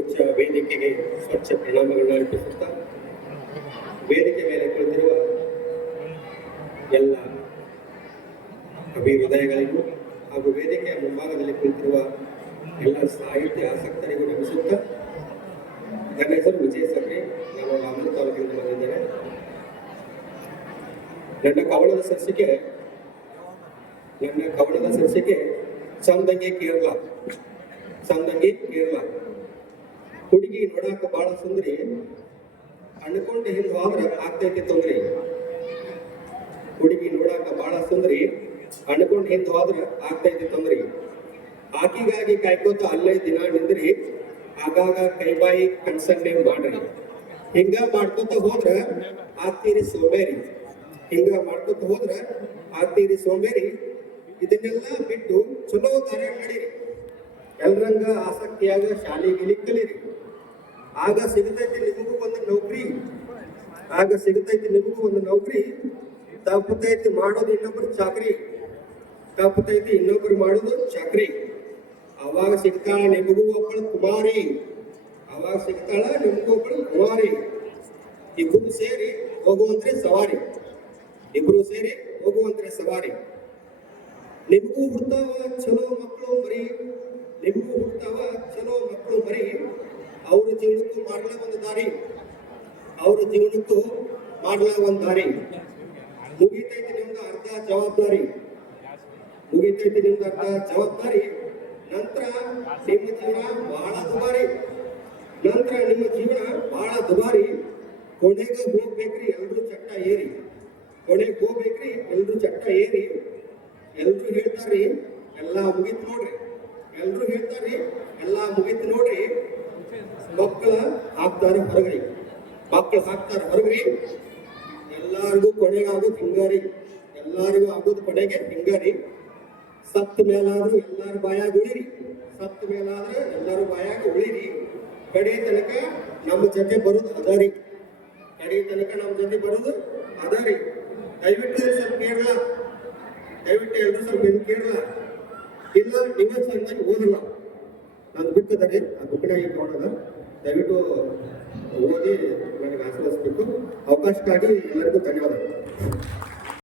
ಉಚ್ಚ ವೇದಿಕೆಗೆ ಸ್ವಚ್ಛ ಪ್ರಣಾಮಗಳನ್ನು ಅರ್ಪಿಸುತ್ತಾ ವೇದಿಕೆ ಮೇಲೆ ಕುಳಿತಿರುವ ಎಲ್ಲ ಅಭಿಹೃದಯಗಳಿಗೂ ಹಾಗೂ ವೇದಿಕೆಯ ಮುಂಭಾಗದಲ್ಲಿ ಕುಳಿತಿರುವ ಎಲ್ಲ ಸಾಹಿತ್ಯ ಆಸಕ್ತರಿಗೂ ನಮಿಸುತ್ತಾ, ನನ್ನ ಹೆಸರು ವಿಜಯ ಸಕ್ರಿ, ನಾನು ರಾಮನ ತಾಲೂಕಿನಿಂದ ಬಂದಿದ್ದೇನೆ. ನನ್ನ ಕವನದ ಶೀರ್ಷಿಕೆ ಸಂದಂಗಿ ಕೇರಳ. ಹುಡುಗಿ ನೋಡಾಕ ಬಾಳ ಸುಂದರಿ, ಅಣ್ಕೊಂಡೆ ಹಿಂದೆ ಹೋದ್ರ ಆಗ್ತೈತಿ ತೊಂದ್ರಿ. ಹುಡುಗಿ ನೋಡಾಕ ಬಾಳ ಸುಂದರಿ, ಅಣ್ಕೊಂಡ್ ಹಿಂದೆ ಹೋದ್ರ ಆಗ್ತೈತಿ ತೊಂದ್ರಿ. ಆಕಿಗಾಗಿ ಕಾಯ್ಕೋತ ಅಲ್ಲೇ ದಿನ ನಿಂದ್ರಿ, ಆಗಾಗ ಕೈಬಾಯಿ ಕನ್ಸನ್ನೆ ಮಾಡ್ರಿ. ಹಿಂಗ ಮಾಡ್ಕೊತ ಹೋದ್ರ ಆಗ್ತೀರಿ ಸೋಂಬೇರಿ. ಇದನ್ನೆಲ್ಲ ಬಿಟ್ಟು ಚಲೋ ದಾರ ಮಾಡಿರಿ. ಎಲ್ರಂಗ ಆಸಕ್ತಿಯಾಗ ಶಾಲೆಗೆ ಕಲೀರಿ. ಆಗ ಸಿಗತೈತಿ ನಿಮಗೂ ಒಂದು ನೌಕರಿ. ತಪ್ಪತೈತಿ ಮಾಡೋದು ಇನ್ನೊಬ್ರು ಚಾಕ್ರಿ. ಅವಾಗ ಸಿಗ್ತಾಳ ನಿಮಗೂ ಒಬ್ಬಳು ಕುಮಾರಿ. ಇಬ್ರು ಸೇರಿ ಹೋಗುವಂತ್ರೆ ಸವಾರಿ. ನಿಮಗೂ ಹುಡ್ತಾವ ಚಲೋ ಮಕ್ಕಳು ಮರಿ. ಅವ್ರ ಜೀವನಕ್ಕೂ ಮಾಡ್ಲ ಒಂದು ದಾರಿ. ಮುಗಿತೈತಿ ನಿಮ್ದು ಅರ್ಧ ಜವಾಬ್ದಾರಿ. ನಂತರ ನಿಮ್ಮ ಜೀವನ ಬಹಳ ದುಬಾರಿ. ಕೊನೆಗೆ ಹೋಗ್ಬೇಕ್ರಿ ಎಲ್ರೂ ಚಟ್ಟ ಏರಿ. ಎಲ್ರು ಹೇಳ್ತಾರ್ರಿ ಎಲ್ಲಾ ಮುಗಿತ್ ನೋಡ್ರಿ. ಮಕ್ಕಳು ಹಾಕ್ತಾರ ಹೊರಗ್ರಿ. ಎಲ್ಲಾರ್ಗೂ ಕೊನೆಗೆ ಆಗೋದು ಹಿಂಗಾರಿ. ಸತ್ತ ಮೇಲಾದ್ರೂ ಎಲ್ಲಾರು ಬಾಯಾಗ ಉಳಿರಿ. ಕಡೆ ತನಕ ನಮ್ಮ ಜೊತೆ ಬರೋದು ಅದಾರಿ. ದಯವಿಟ್ಟು ಎಲ್ರು ಸ್ವಲ್ಪ ಕೇಳಲ್ಲ. ಇಲ್ಲ ನೀವೇ ಚೆನ್ನಾಗಿ ಓದಲ್ಲ. ನಾನು ಬುಕ್ ಅದಾರೆ, ಆ ಬುಕ್ನ ಈಗ ನೋಡೋಣ. ದಯವಿಟ್ಟು ಓದಿ ನನಗೆ ಆಶೀರ್ವದಿಸಬೇಕು. ಅವಕಾಶಕ್ಕಾಗಿ ಎಲ್ಲರಿಗೂ ಧನ್ಯವಾದ.